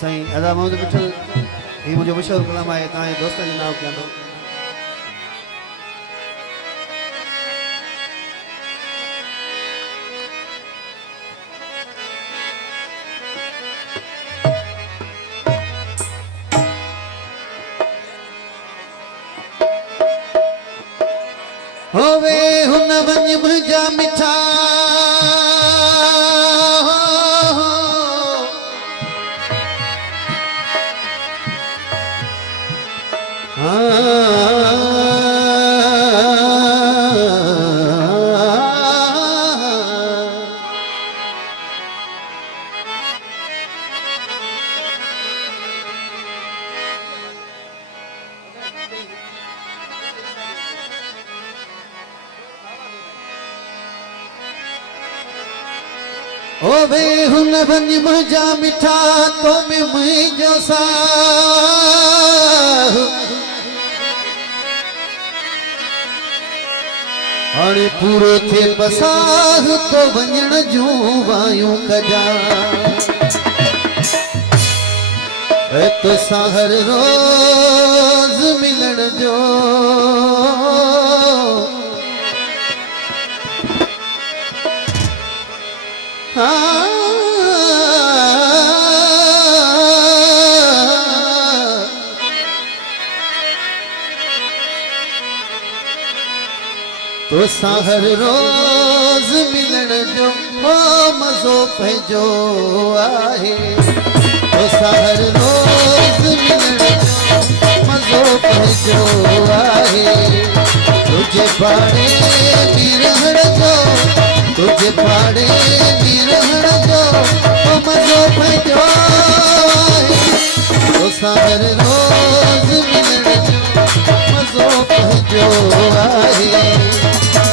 साईं अदा मोहम्मद मिठल ये मुझे मशहूर कलाम है ताए दोस्त जी नाम क्या दो होवे हुन वंज मुझा मिठा ओवे हुन वंज मुझा मिठा तो में मुझो सा हाणे पूरो थे बसाह तो वंजण जूं वायूं कजा तो साहर रोज मिलण जो तो साहर रोज मिलण जो मज़ो पंहिंजो आहे तो साहर रोज मिलण जो मज़ो पंहिंजो आहे तुझे पाड़े भी रहण जो तुझे पाड़े भी रहण जो मज़ो पंहिंजो आहे तो साहर रोज मिलण जो मज़ो पंहिंजो आहे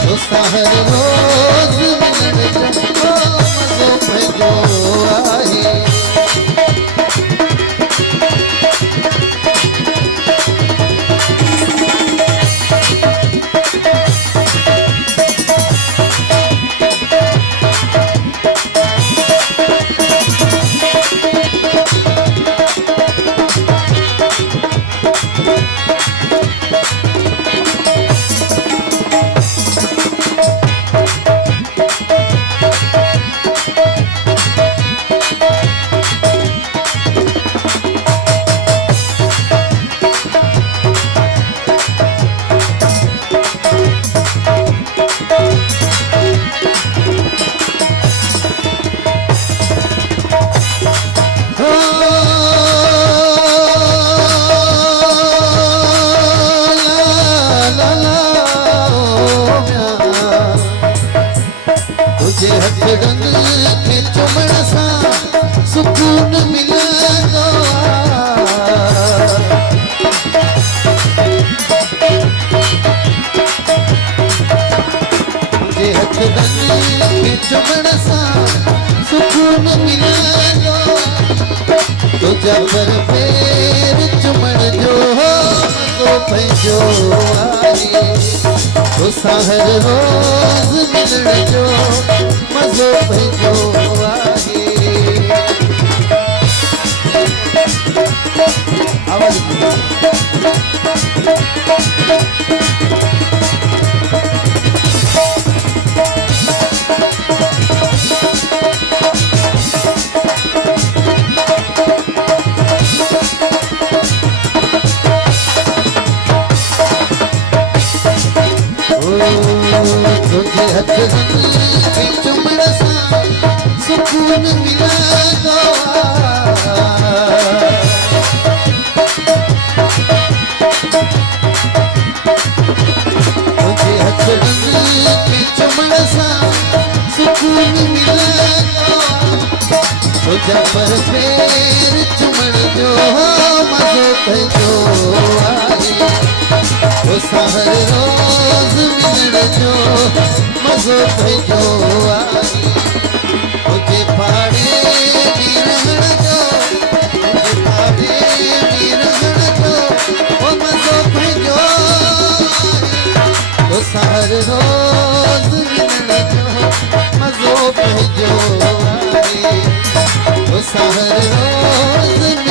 तो साहर रोज मिलण जो मज़ो पंहिंजो आहे के चुमण सां सुकून मिलंदो तुझे हथड़नि के चुमण सां सुकून मिलंदो तुझा पर पैर चुमण जो मज़ो पंहिंजो आहे तो साहर रोज मिलण जो मज़ो पंहिंजो आहे तुझे हथड़नि के चुमण सां सुकून मिलंदो तुझे हथड़नि के चुमण सां सुकून मिलंदो तुझा पर पैर चुमण जो मज़ो पंहिंजो आहे तो साहर रोज मिलण जो मज़ो पंहिंजो आहे तुझे पाड़े भी रहण जो तुझे पाड़े भी रहण जो मज़ो पंहिंजो आहे तो साहर रोज मिलण जो मज़ो पंहिंजो आहे तो साहर रोज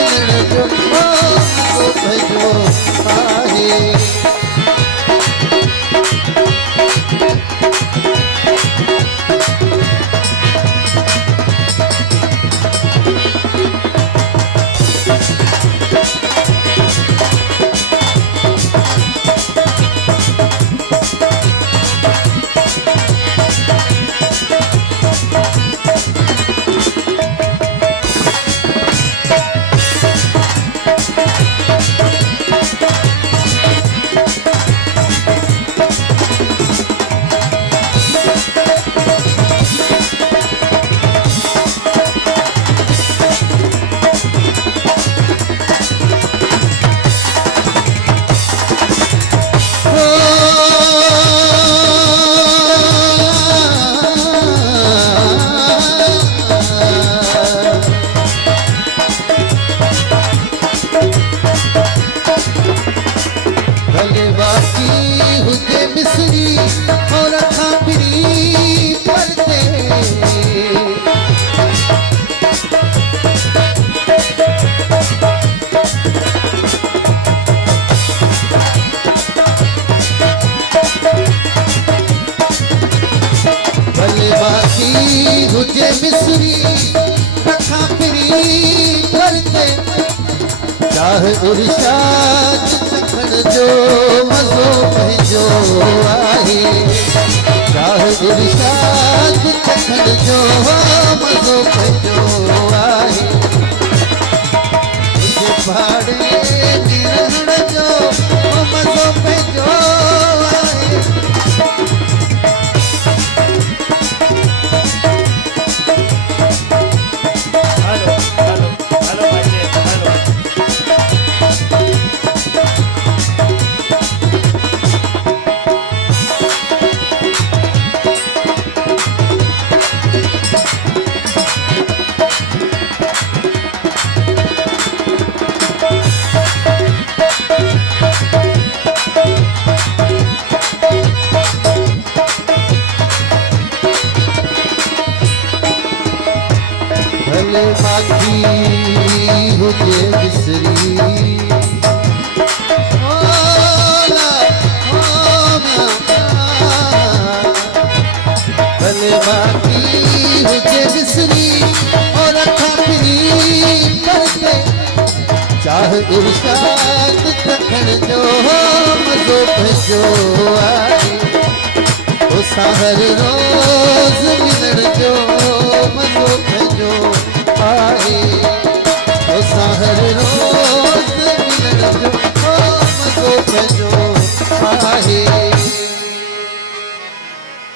चाह इरशाद चखण जो मज़ो पंहिंजो आहे चाह इरशाद चखण जो मज़ो पंहिंजो आहे तुझे भाड़े में रहण जो मज़ो पंहिंजो आहे भले माखी हुजे विसरी भले माखी हुजे विसरी और अखा फिरी करके चाह इरशाद चखण जो मज़ो पंहिंजो आहे तोसां हर रोज़ मिलण जो मज़ो पंहिंजो आहे तोसां हर रोज़ मिलण जो मज़ो पंहिंजो आहे